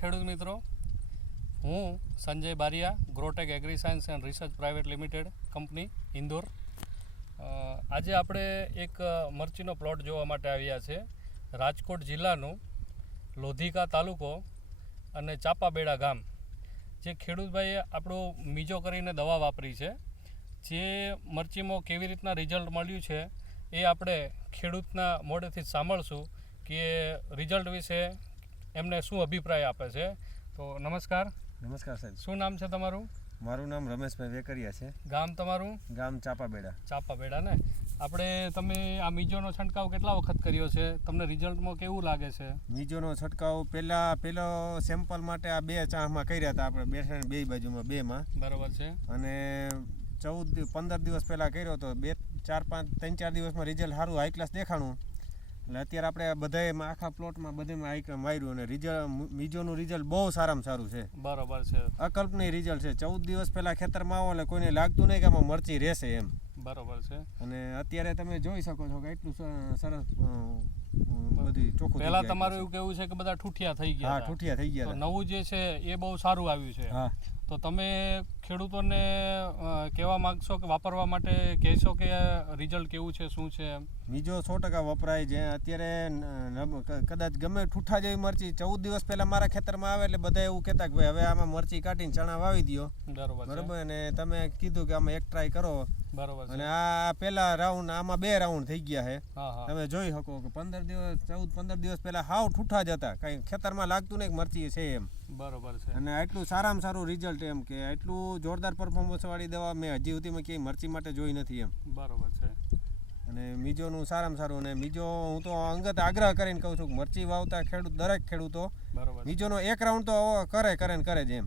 ખેડૂત મિત્રો, હું Sanjay Baria, Grotech agri science and research private limited company Indore. આજે આપણે એક મરચીનો પ્લોટ જોવા માટે આવ્યા છે. રાજકોટ જિલ્લાનું લોધિકા તાલુકો અને ચાપાબેડા ગામ. જે ખેડૂતભાઈએ આપણું મીજો કરીને દવા વાપરી છે, જે મરચીમાં કેવી રીતના રિઝલ્ટ મળ્યું છે એ આપણે ખેડૂતના મોઢેથી જ સાંભળશું કે રિઝલ્ટ વિશે એમને શું અભિપ્રાય આપે છે. તો નમસ્કાર. નમસ્કાર સાહેબ. શું નામ છે તમારું? મારું નામ રમેશભાઈ વેકરિયા છે. ગામ તમારું? ગામ ચાપાબેડા. ચાપાબેડા ને. તમે આ મીજોનો છંટકાવ કેટલા વખત કર્યો છે? તમને રિઝલ્ટમાં કેવું લાગે છે? મીજોનો છંટકાવ પહેલો સેમ્પલ માટે આ 2 ચાહમાં કર્યા હતા આપણે, બેસણ બે બાજુમાં 2માં. બરાબર છે. અને 15 દિવસ પહેલાં કર્યો હતો. 3-4 દિવસમાં રિઝલ્ટ સારું હાઈ ક્લાસ દેખાણું. એટલે અત્યારે આપણે બધામાં આખા પ્લોટમાં બધેમાં માર્યું અને મીજોનું રિઝલ્ટ બહુ સારામાં સારું છે. બરાબર છે. અકલ્પનીય રિઝલ્ટ છે. 14 દિવસ પહેલાં ખેતરમાં આવો એટલે કોઈને લાગતું નહીં કે આમાં મરચી રહેશે એમ. બરાબર છે. અને અત્યારે તમે જોઈ શકો છો કે એટલું સરસ બધી ચોખ્ખું. પહેલા તમારું એવું કેવું છે કે બધા ઠૂઠિયા થઈ ગયા? હા, ઠૂઠિયા થઈ ગયા. નવું જે છે એ બહુ સારું આવ્યું છે. હા. તો તમે ખેડૂતોને કહેવા માંગશો કે વાપરવા માટે કહેશો કે રિઝલ્ટ કેવું છે, શું છે? મીજો 100% વપરાય છે. અત્યારે કદાચ ગમે ઠૂઠા જેવી મરચી 14 દિવસ પહેલા મારા ખેતરમાં આવે એટલે બધા એવું કહેતા કે ભાઈ હવે આમાં મરચી કાઢીને ચણા વાવી દો. બરોબર. અને તમે કીધું કે આમાં એક ટ્રાય કરો. બરોબર. અને આ પહેલા રાઉન્ડ, આમાં 2 રાઉન્ડ થઈ ગયા છે. તમે જોઈ શકો કે 15 દિવસ પહેલા હાવ ઠૂઠા જ હતા, કઈ ખેતરમાં લાગતું નહીં કે મરચી છે એમ. બરોબર છે. અને આટલું સારામાં સારું રિઝલ્ટ એમ કે આટલું જોરદાર પરફોર્મન્સ વાળી દવા મેં હજી સુધીમાં ક્યાંય મરચી માટે જોઈ નથી એમ. બરોબર છે. અને મીજોનું સારામાં સારું. અને મીજો હું તો અંગત આગ્રહ કરીને કહું છું કે મરચી વાવતા દરેક ખેડૂતો મીજોનો 1 રાઉન્ડ તો કરે જ એમ.